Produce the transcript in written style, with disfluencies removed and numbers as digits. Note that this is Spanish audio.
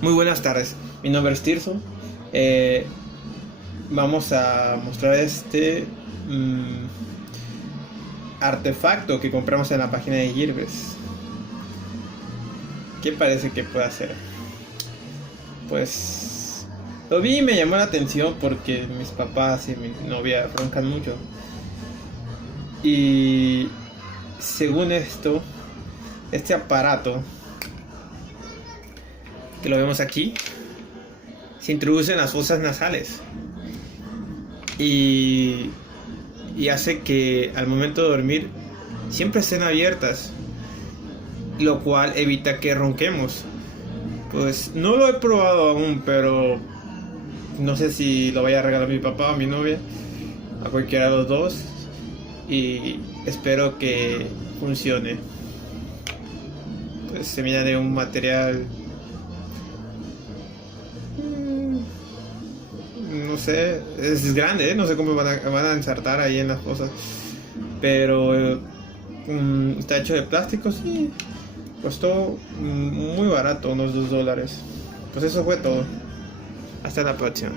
Muy buenas tardes, mi nombre es Tirso. Eh, Vamos a mostrar este artefacto que compramos en la página de Gearbest. ¿Qué parece que puede hacer? Pues lo vi y me llamó la atención porque mis papás y mi novia roncan mucho. Y según esto, este aparato que lo vemos aquí se introduce en las fosas nasales y, y hace que al momento de dormir siempre estén abiertas, lo cual evita que ronquemos. Pues no lo he probado aún, pero no sé si lo vaya a regalar a mi papá o a mi novia, a cualquiera de los dos, y espero que funcione. Pues se mira de un material, no sé, es grande, no sé cómo van a ensartar ahí en las cosas, pero está hecho de plástico, sí. Costó muy barato, unos $2. Pues eso fue todo. Hasta la próxima.